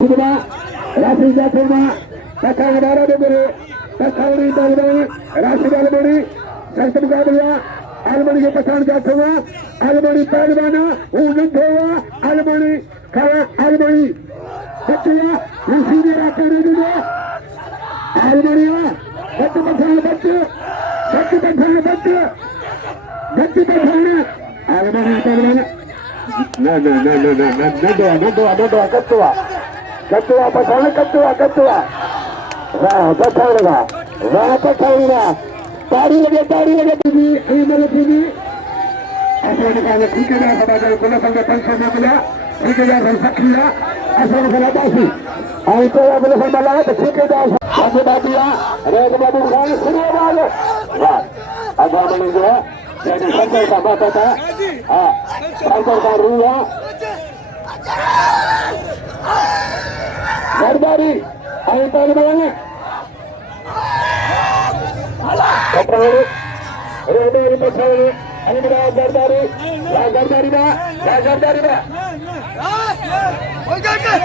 Rafi Jatuma, Takavara Debere, Takari Dalvan, Rashi Almani, Santam Gabia, Almani Patan Jatuma, Almani Padvana, Ujantova, Almani, Kara Almani, Patia, Rusidia Pereira, Almania, Patapatana Patia, Patapatana Patia, Patapatana, Almani Padvana. No, Ketua pasang ketua. Patauna. Tari lagi ini ini. Asal kita dah sebagai penonton sama bola, kita dah bersaksinya, asal kita pasti. Itu yang boleh bola, kita dah sampai batia, ada babu kali semua bola. Wah, ada menunggu. Jadi sampai sama kata, sampai barunya. Barbari, ayo tahu mana? Kapal, Rodori pasal, ini berapa Barbari? Barbari dah. Semua bukan.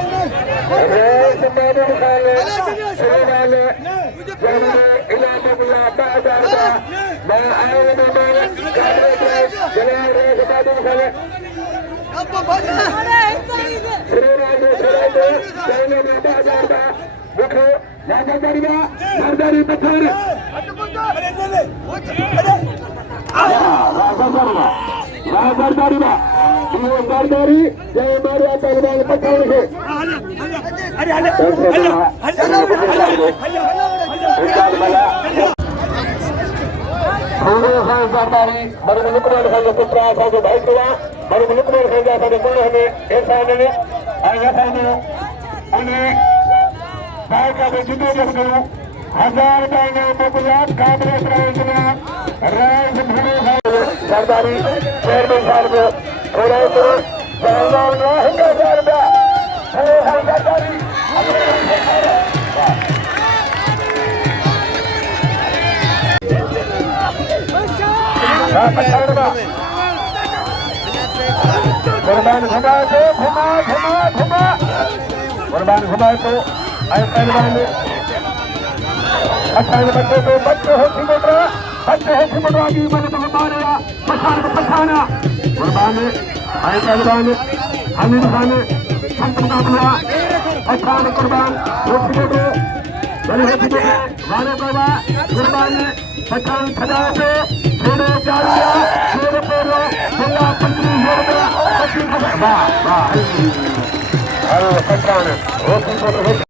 Apa banyak? baru menukar saja putra saja baik tua, baru menukar saja pada bola ini, ini, ayat ini, baik ada juga dia dulu, hazar dengan populer, kader Israel, Rai sebelum Sardari, Sherman Sargo, Korea itu, jangan hingga Sarda, Sardari. Korban khuma itu ayo korban asal bच्चे हो सिमरा की मन तो हमारे पछाना korban ayo korban Hamid Khan संतम का बुला पछान korban Simra बड़े होते वाले बाबा korban पछान खड़ा से थोड़े जारिया थोड़े पेरो थोड़ा पंद्री वाह अरे पछान